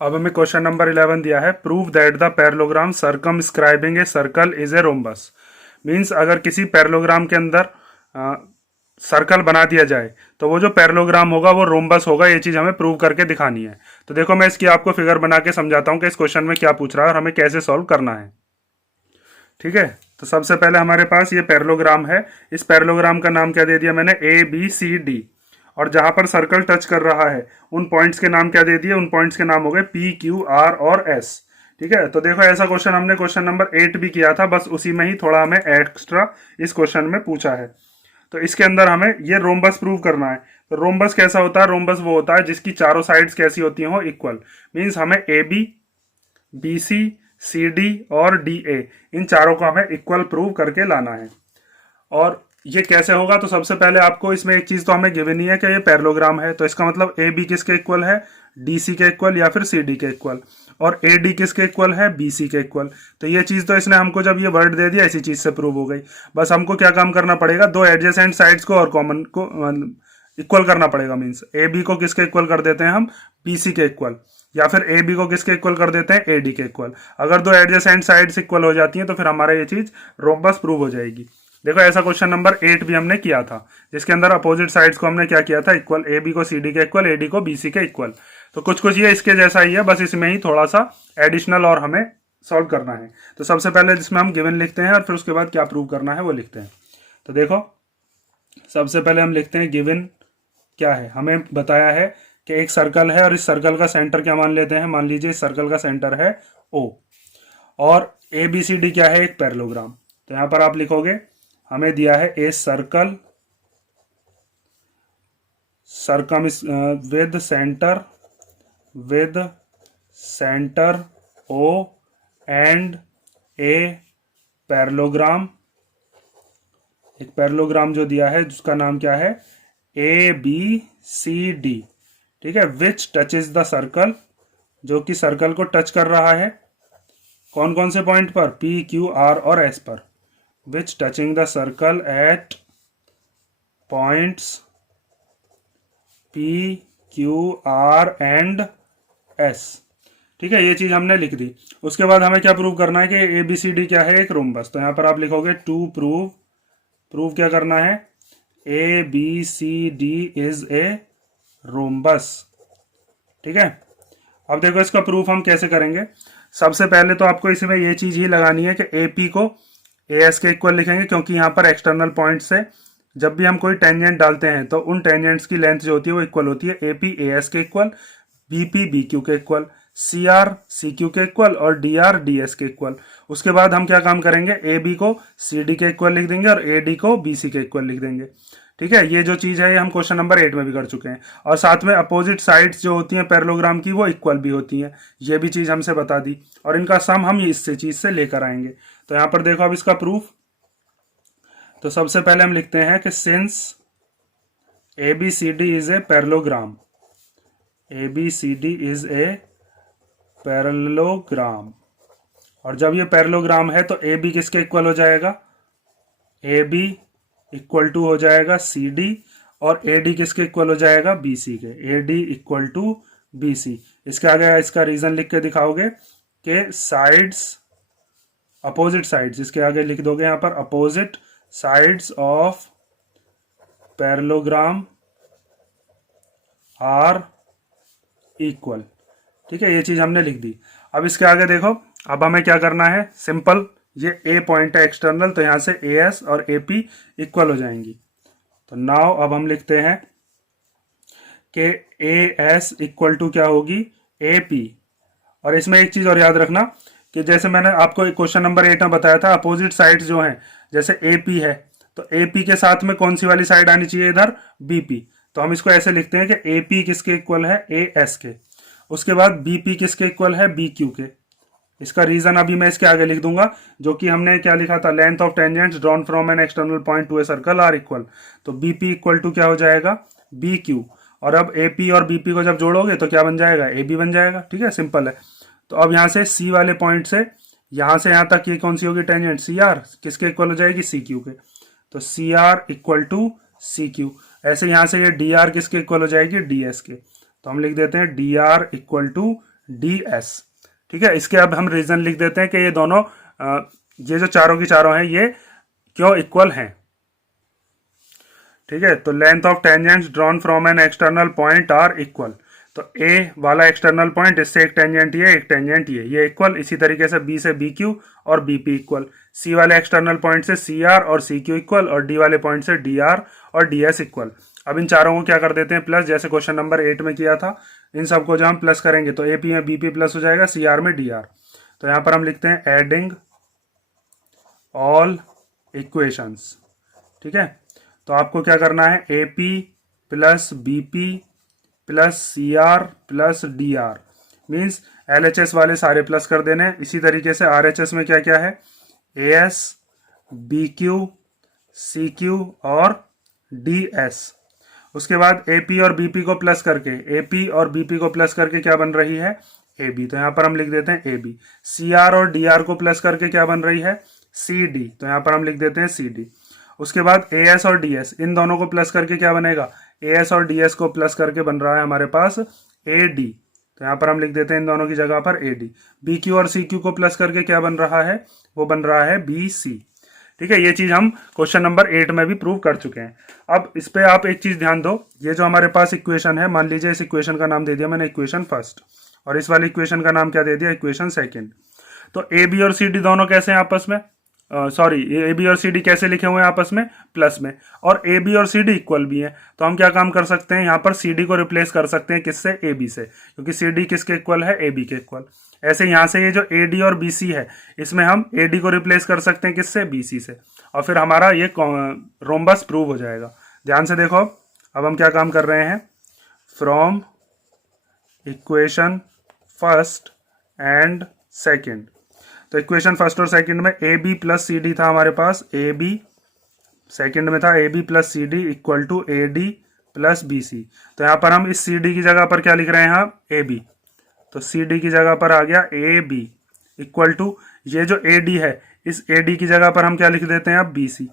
अब हमें question number 11 दिया है, prove that the parallelogram circumscribing a circle is a rhombus. Means अगर किसी पैरेललोग्राम के अंदर सर्कल बना दिया जाए तो वो जो पैरेललोग्राम होगा वो रोम्बस होगा। ये चीज हमें प्रूव करके दिखानी है। तो देखो मैं इसकी आपको फिगर बना के समझाता हूँ कि इस क्वेश्चन में क्या पूछ रहा है और हमें कैसे सॉल्व करना है। ठीक है, तो सबसे पहले हमारे पास ये पैरेललोग्राम है। इस पैरेललोग्राम का नाम क्या दे दिया मैंने, ए बी सी डी। और जहां पर सर्कल टच कर रहा है उन पॉइंट्स के नाम क्या दे दिए, उन पॉइंट्स के नाम हो गए पी क्यू आर और एस। ठीक है, तो देखो ऐसा क्वेश्चन हमने क्वेश्चन नंबर 8 भी किया था, बस उसी में ही थोड़ा हमें एक्स्ट्रा इस क्वेश्चन में पूछा है। तो इसके अंदर हमें ये रोम्बस प्रूव करना है। तो रोम्बस कैसा होता है, रोम्बस वो होता है जिसकी चारों साइड्स कैसी होती हो, इक्वल। मीन्स हमें A B, B C, C D और डी ए, इन चारों को हमें इक्वल प्रूव करके लाना है। और ये कैसे होगा, तो सबसे पहले आपको इसमें एक चीज तो हमें गिवन ही है कि ये पैरेललोग्राम है, तो इसका मतलब ए बी किसके इक्वल है, डी सी के इक्वल या फिर सी डी के इक्वल। और ए डी किसके इक्वल है, बी सी के इक्वल। तो ये चीज तो इसने हमको जब ये वर्ड दे दिया इसी चीज से प्रूव हो गई। बस हमको क्या काम करना पड़ेगा, दो एडजेसेंट साइड्स को और कॉमन को इक्वल करना पड़ेगा। मीन्स ए बी को किसके इक्वल कर देते हैं हम, बी सी के इक्वल, या फिर ए बी को किसके इक्वल कर देते हैं, ए डी के इक्वल। अगर दो एडजेसेंट साइड्स इक्वल हो जाती हैं तो फिर हमारा ये चीज रोम्बस प्रूव हो जाएगी। देखो ऐसा क्वेश्चन नंबर 8 भी हमने किया था, जिसके अंदर अपोजिट साइड्स को हमने क्या किया था, इक्वल। ए बी को सी डी के इक्वल, ए डी को बी सी के इक्वल। तो कुछ कुछ ये इसके जैसा ही है, बस इसमें ही थोड़ा सा एडिशनल और हमें सॉल्व करना है। तो सबसे पहले जिसमें हम गिवन लिखते हैं और फिर उसके बाद क्या प्रूव करना है वो लिखते हैं। तो देखो सबसे पहले हम लिखते हैं गिवन क्या है। हमें बताया है कि एक सर्कल है और इस सर्कल का सेंटर क्या मान लेते हैं, मान लीजिए इस सर्कल का सेंटर है ओ। और ए बी सी डी क्या है, एक पैरेललोग्राम। तो यहां पर आप लिखोगे हमें दिया है a circle circum with centre O and a parallelogram. एक पैरेललोग्राम जो दिया है जिसका नाम क्या है, ए बी सी डी। ठीक है, विच टचेज द सर्कल, जो कि सर्कल को टच कर रहा है। कौन कौन से पॉइंट पर, पी क्यू आर और एस पर। Which touching the circle at points P Q R and S. ठीक है, ये चीज हमने लिख दी। उसके बाद हमें क्या प्रूव करना है कि ए बी सी डी क्या है, एक रोम्बस। तो यहां पर आप लिखोगे टू प्रूव क्या करना है, A B C D is a rhombus. ठीक है, अब देखो इसका प्रूफ हम कैसे करेंगे। सबसे पहले तो आपको इसमें ये चीज ही लगानी है कि ए पी को ए एस के इक्वल लिखेंगे, क्योंकि यहाँ पर एक्सटर्नल पॉइंट से जब भी हम कोई टेंजेंट डालते हैं तो उन टेंजेंट्स की लेंथ जो होती है वो इक्वल होती है। ए पी ए एस के equal, B P B Q के equal, C R C Q के इक्वल और डी आर डी एस के इक्वल। उसके बाद हम क्या काम करेंगे, ए बी को सी डी के इक्वल लिख देंगे और ए डी को बी सी के इक्वल लिख देंगे। ठीक है, ये जो चीज है ये हम क्वेश्चन नंबर 8 में भी कर चुके हैं। और साथ में अपोजिट साइड्स जो होती हैं पैरेललोग्राम की वो इक्वल भी होती हैं, ये भी चीज हमसे बता दी। और इनका सम हम इससे चीज से लेकर आएंगे। तो यहां पर देखो अब इसका प्रूफ। तो सबसे पहले हम लिखते हैं कि since A B C D is a parallelogram, A B C D is a parallelogram. और जब ये पैरेललोग्राम है तो ए बी किसके इक्वल हो जाएगा, ए बी इक्वल टू हो जाएगा सी डी, और ए डी किसके इक्वल हो जाएगा, बी सी के। A D equal to B C. इसके आगे इसका रीजन लिख के दिखाओगे कि साइड्स, अपोजिट साइड्स, इसके आगे लिख दोगे यहां पर opposite sides of parallelogram are equal. ठीक है, ये चीज हमने लिख दी। अब इसके आगे देखो, अब हमें क्या करना है, सिंपल, ये ए पॉइंट है एक्सटर्नल, तो यहां से ए एस और ए पी इक्वल हो जाएंगी। तो नाउ अब हम लिखते हैं कि ए एस इक्वल टू क्या होगी, ए पी। और इसमें एक चीज और याद रखना कि जैसे मैंने आपको क्वेश्चन नंबर 8 में बताया था, अपोजिट साइड्स जो हैं, जैसे ए पी है तो ए पी के साथ में कौन सी वाली साइड आनी चाहिए, इधर बी पी। तो हम इसको ऐसे लिखते हैं कि ए पी किसके इक्वल है, ए एस के। उसके बाद बी पी किसके इक्वल है, बी क्यू के। इसका रीजन अभी मैं इसके आगे लिख दूंगा, जो कि हमने क्या लिखा था, length of tangents drawn from an external point to a circle are equal. तो बी पी इक्वल टू क्या हो जाएगा, बी क्यू। और अब ए पी और बी पी को जब जोड़ोगे तो क्या बन जाएगा, ए बी बन जाएगा। ठीक है, सिंपल है। तो अब यहाँ से सी वाले पॉइंट से यहाँ तक ये कौन सी होगी टेंजेंट, सी आर किसके इक्वल हो जाएगी, सी क्यू के। तो C R equal to C Q. ऐसे यहाँ से ये डी आर किसके इक्वल हो जाएगी, डी एस के। तो हम लिख देते हैं D R equal to D S. ठीक है, इसके अब हम रीजन लिख देते हैं कि ये दोनों ये जो चारों की चारों हैं ये क्यों इक्वल हैं। ठीक है, तो length of tangents drawn from an external point are equal. तो ए वाला एक्सटर्नल पॉइंट, इससे एक टेंजेंट ये, एक टेंजेंट ये इक्वल। इसी तरीके से बी से बी क्यू और बी पी इक्वल। सी वाले एक्सटर्नल पॉइंट से सी आर और सी क्यू इक्वल, और डी वाले पॉइंट से डी आर और डी एस इक्वल। अब इन चारों को क्या कर देते हैं प्लस, जैसे क्वेश्चन नंबर 8 में किया था। इन सबको जब हम प्लस करेंगे तो ए पी में बी पी प्लस हो जाएगा, सी आर में डी आर। तो यहां पर हम लिखते हैं एडिंग ऑल इक्वेशंस। ठीक है, तो आपको क्या करना है, A P plus B P plus C R plus D R means L H S वाले सारे प्लस कर देने। इसी तरीके से आर एच एस में क्या क्या है, A S B Q C Q और डी एस। उसके बाद ए पी और बी पी को प्लस करके, ए पी और बी पी को प्लस करके क्या बन रही है, ए बी। तो यहां पर हम लिख देते हैं ए बी। सी आर और डी आर को प्लस करके क्या बन रही है, सी डी। तो यहां पर हम लिख देते हैं सी डी। उसके बाद ए एस और डी एस, इन दोनों को प्लस करके क्या बनेगा, ए एस और डी एस को प्लस करके बन रहा है हमारे पास ए डी। तो यहां पर हम लिख देते हैं इन दोनों की जगह पर ए डी। बी क्यू और सी क्यू को प्लस करके क्या बन रहा है, वो बन रहा है बी सी। ठीक है, ये चीज हम क्वेश्चन नंबर 8 में भी प्रूव कर चुके हैं। अब इस पे आप एक चीज ध्यान दो, ये जो हमारे पास इक्वेशन है, मान लीजिए इस इक्वेशन का नाम दे दिया मैंने इक्वेशन फर्स्ट, और इस वाली इक्वेशन का नाम क्या दे दिया, इक्वेशन सेकेंड। तो ए बी और सी डी दोनों कैसे हैं आपस में, सॉरी ए बी और सी डी कैसे लिखे हुए हैं आपस में, प्लस में। और ए बी और सी डी इक्वल भी हैं, तो हम क्या काम कर सकते हैं, यहाँ पर सी डी को रिप्लेस कर सकते हैं किससे, ए बी से, क्योंकि सी डी किसके इक्वल है, ए बी के इक्वल। ऐसे यहाँ से ये जो ए डी और बी सी है, इसमें हम ए डी को रिप्लेस कर सकते हैं किससे, बी सी से, और फिर हमारा ये रोम्बस प्रूव हो जाएगा। ध्यान से देखो, अब हम क्या काम कर रहे हैं, from equation first and second. तो इक्वेशन फर्स्ट और सेकंड में A B plus C D था हमारे पास, ए बी, सेकंड में था A B plus C D equal to A D plus B C. तो यहाँ पर हम इस सी डी की जगह पर क्या लिख रहे हैं, हम ए बी। तो सी डी की जगह पर आ गया ए बी इक्वल टू, ये जो ए डी है, इस ए डी की जगह पर हम क्या लिख देते हैं अब, बी सी।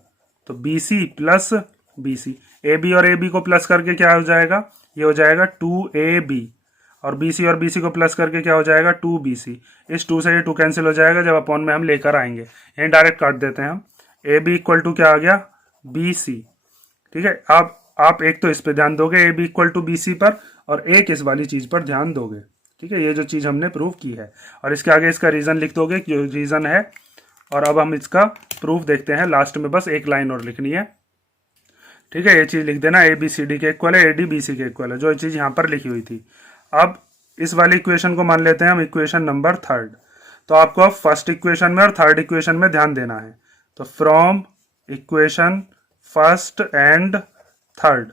तो B C plus B C, A B और ए बी को प्लस करके क्या हो जाएगा, ये हो जाएगा 2ab, और बी सी और बी सी को प्लस करके क्या हो जाएगा 2bc। इस 2 से ये 2 कैंसिल हो जाएगा जब अपॉन में हम लेकर आएंगे, यहीं डायरेक्ट काट देते हैं हम। ए बी इक्वल टू क्या आ गया, बी सी। ठीक है, अब आप एक तो इस पे ध्यान दोगे A B equal to B C पर, और एक इस वाली चीज पर ध्यान दोगे। ठीक है, ये जो चीज हमने प्रूव की है, और इसके आगे इसका रीजन लिख दोगे जो रीजन है। और अब हम इसका प्रूफ देखते हैं, लास्ट में बस एक लाइन और लिखनी है। ठीक है, ये चीज लिख देना, ए बी सी डी के इक्वल है, ए डी बी सी के इक्वल है, जो चीज यहाँ पर लिखी हुई थी। अब इस वाली इक्वेशन को मान लेते हैं हम इक्वेशन नंबर थर्ड। तो आपको अब फर्स्ट इक्वेशन में और थर्ड इक्वेशन में ध्यान देना है। तो from equation first and third,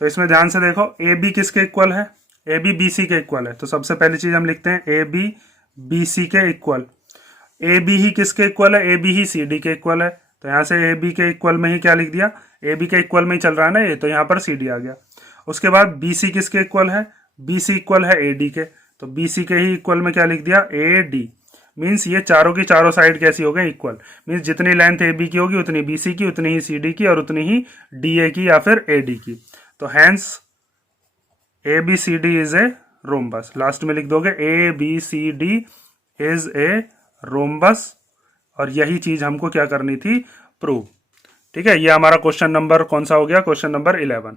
तो इसमें ध्यान से देखो, ए बी किसके इक्वल है, ए बी बी सी के इक्वल है। तो सबसे पहली चीज हम लिखते हैं ए बी बी सी के इक्वल। ए बी ही किसके इक्वल है, ए बी ही सी डी के इक्वल है। तो यहाँ से ए बी के इक्वल में ही क्या लिख दिया, ए बी के इक्वल में ही चल रहा है ना ये, तो यहाँ पर सी डी आ गया। उसके बाद बी सी किसके इक्वल है, बी सी इक्वल है ए डी के, तो बी सी के ही इक्वल में क्या लिख दिया, ए डी। मीन्स ये चारों की चारों साइड कैसी हो गई, इक्वल। मीन्स जितनी लेंथ ए बी की होगी उतनी बी सी की, उतनी ही सी डी की, और उतनी ही डी ए की या फिर ए डी की। तो hence A B C D is a rhombus. Last में लिख दोगे A B C D is a rhombus, और यही चीज हमको क्या करनी थी, प्रूव। ठीक है, ये हमारा क्वेश्चन नंबर कौन सा हो गया, क्वेश्चन नंबर 11।